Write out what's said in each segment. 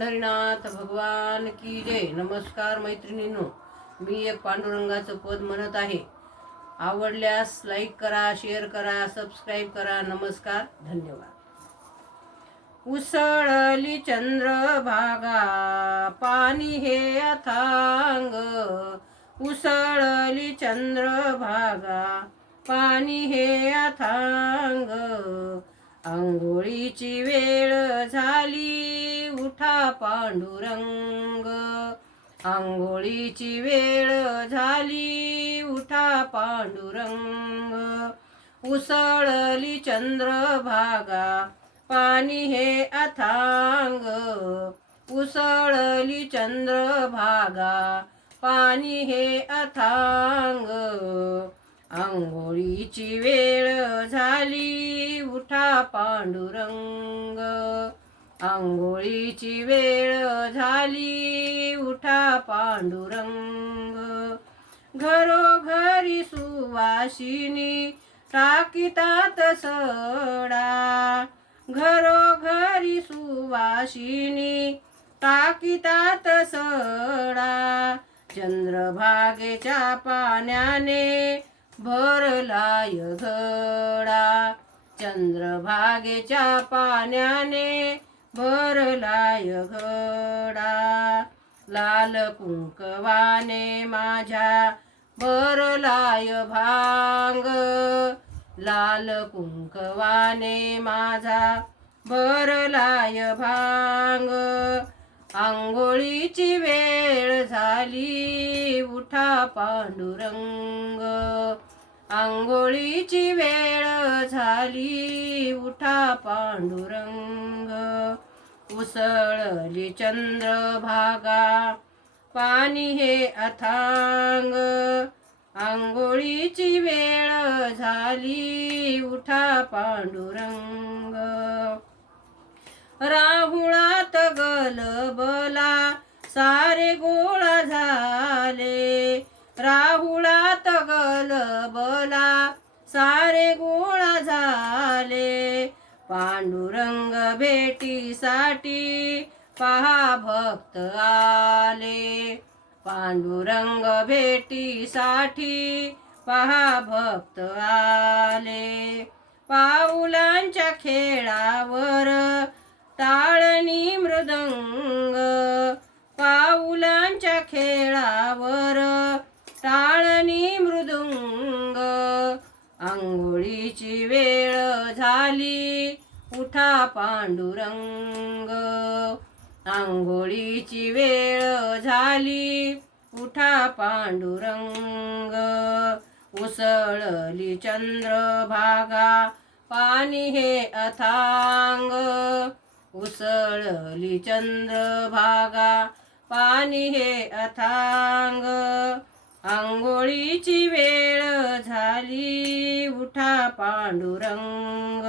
पंढरीनाथ भगवान की जय. नमस्कार मैत्रिणींनो. मी एक पांडुरंगाचं पद म्हणत आहे. आवडल्यास लाईक करा शेअर करा सबस्क्राईब करा. नमस्कार धन्यवाद. उसळली चंद्रभागा पाणी हे अथांग. उसळली चंद्रभागा पाणी हे अथांग. आंघोळीची वेळ झाली. उठा पांडुरंग. आंघोळीची वेळ झाली उठा पांडुरंग. उसळली चंद्रभागा पाणी हे अथांग. उसळली चंद्रभागा पाणी हे अथांग. आंघोळीची वेळ झाली उठा पांडुरंग. आंघोळीची वेळ झाली. उठा पांडुरंग. घरोघरी सुवासिनी टाकितात सडा. घरोघरी सुवासिनी टाकितात सडा. चंद्रभागेच्या पाण्याने भरलाय घडा. चंद्रभागेच्या पाण्याने भरलाय घडा लाल कुंकवाने माझ्या भरलाय भांग. लाल कुंकवाने माझा भरलाय भांग. आंघोळीची वेळ झाली उठा पांडुरंग. आंघोळीची वेळ झाली उठा पांडुरंग. उसळली चंद्रभागा. पाणी हे अथांग. आंघोळीची वेळ झाली उठा पांडुरंग. राहुळात गलबला सारे गोळा झाले. राहुळात गलबला सारे गोळा पांडुरंग भेटीसाठी पहा भक्त आले. पांडुरंग भेटीसाठी पहा भक्त आले. पाऊलांच्या खेळावर टाळणी मृदंग. पाऊलांच्या खेळावर टाळणी मृदुंग. आंघोळीची वेळ झाली उठा पांडुरंग आंघोळीची वेळ झाली. उठा पांडुरंग उसळली चंद्रभागा पाणी हे अथांग. उसळली चंद्रभागा पाणी हे अथांग. आंघोळीची वेळ झाली उठा पांडुरंग.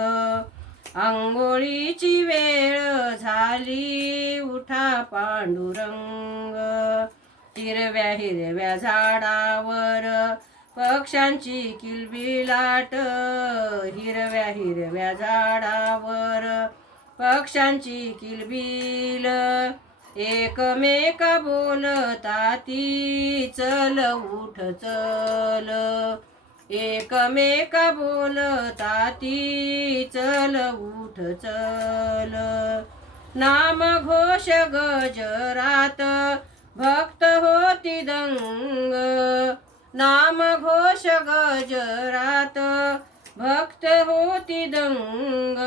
आंघोळीची वेळ झाली उठा पांडुरंग. हिरव्या हिरव्या झाडावर पक्ष्यांची किलबिलाट हिरव्या हिरव्या झाडावर पक्ष्यांची किलबिल. एकमेका बोलताती चल उठ चल. एकमेका बोलताती चल उठ चल. नाम घोष गजरात भक्त होती दंग. नाम घोष गजरात भक्त होती दंग.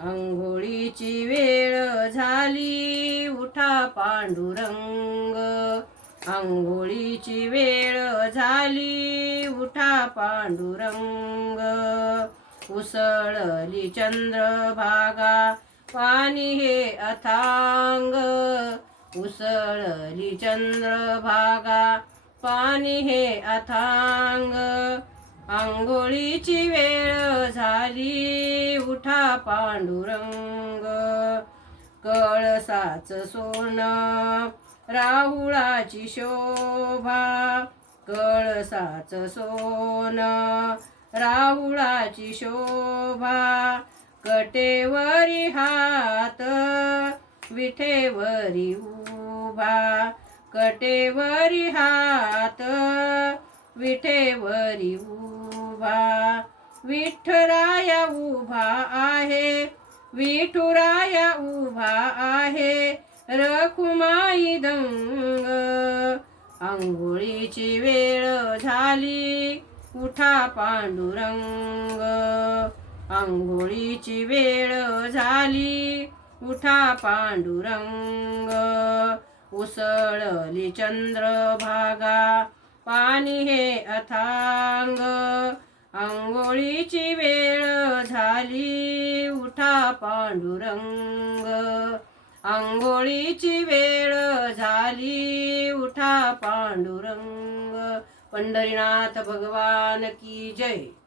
आंघोळीची वेळ झाली उठा पांडुरंग. आंघोळीची वेळ झाली उठा पांडुरंग. उसळली चंद्रभागा पाणी हे अथांग. उसळली चंद्रभागा पाणी हे अथांग. आंघोळीची वेळ झाली उठा पांडुरंग. कळसाच सोनं राहुळाची शोभा कळसाच सोन. राहुळाची शोभा कटेवरी हात विठेवरी उभा. कटेवरी हात विठेवरी उभा. विठ्ठराया उभा आहे विठुराया उभा आहे रखुमाई दंग. आंघोळीची वेळ झाली उठा पांडुरंग. आंघोळीची वेळ झाली उठा पांडुरंग. उसळली चंद्रभागा पाणी हे अथांग. आंघोळीची वेळ झाली उठा पांडुरंग. आंघोळीची वेळ झाली. उठा पांडुरंग. पंढरीनाथ भगवान की जय.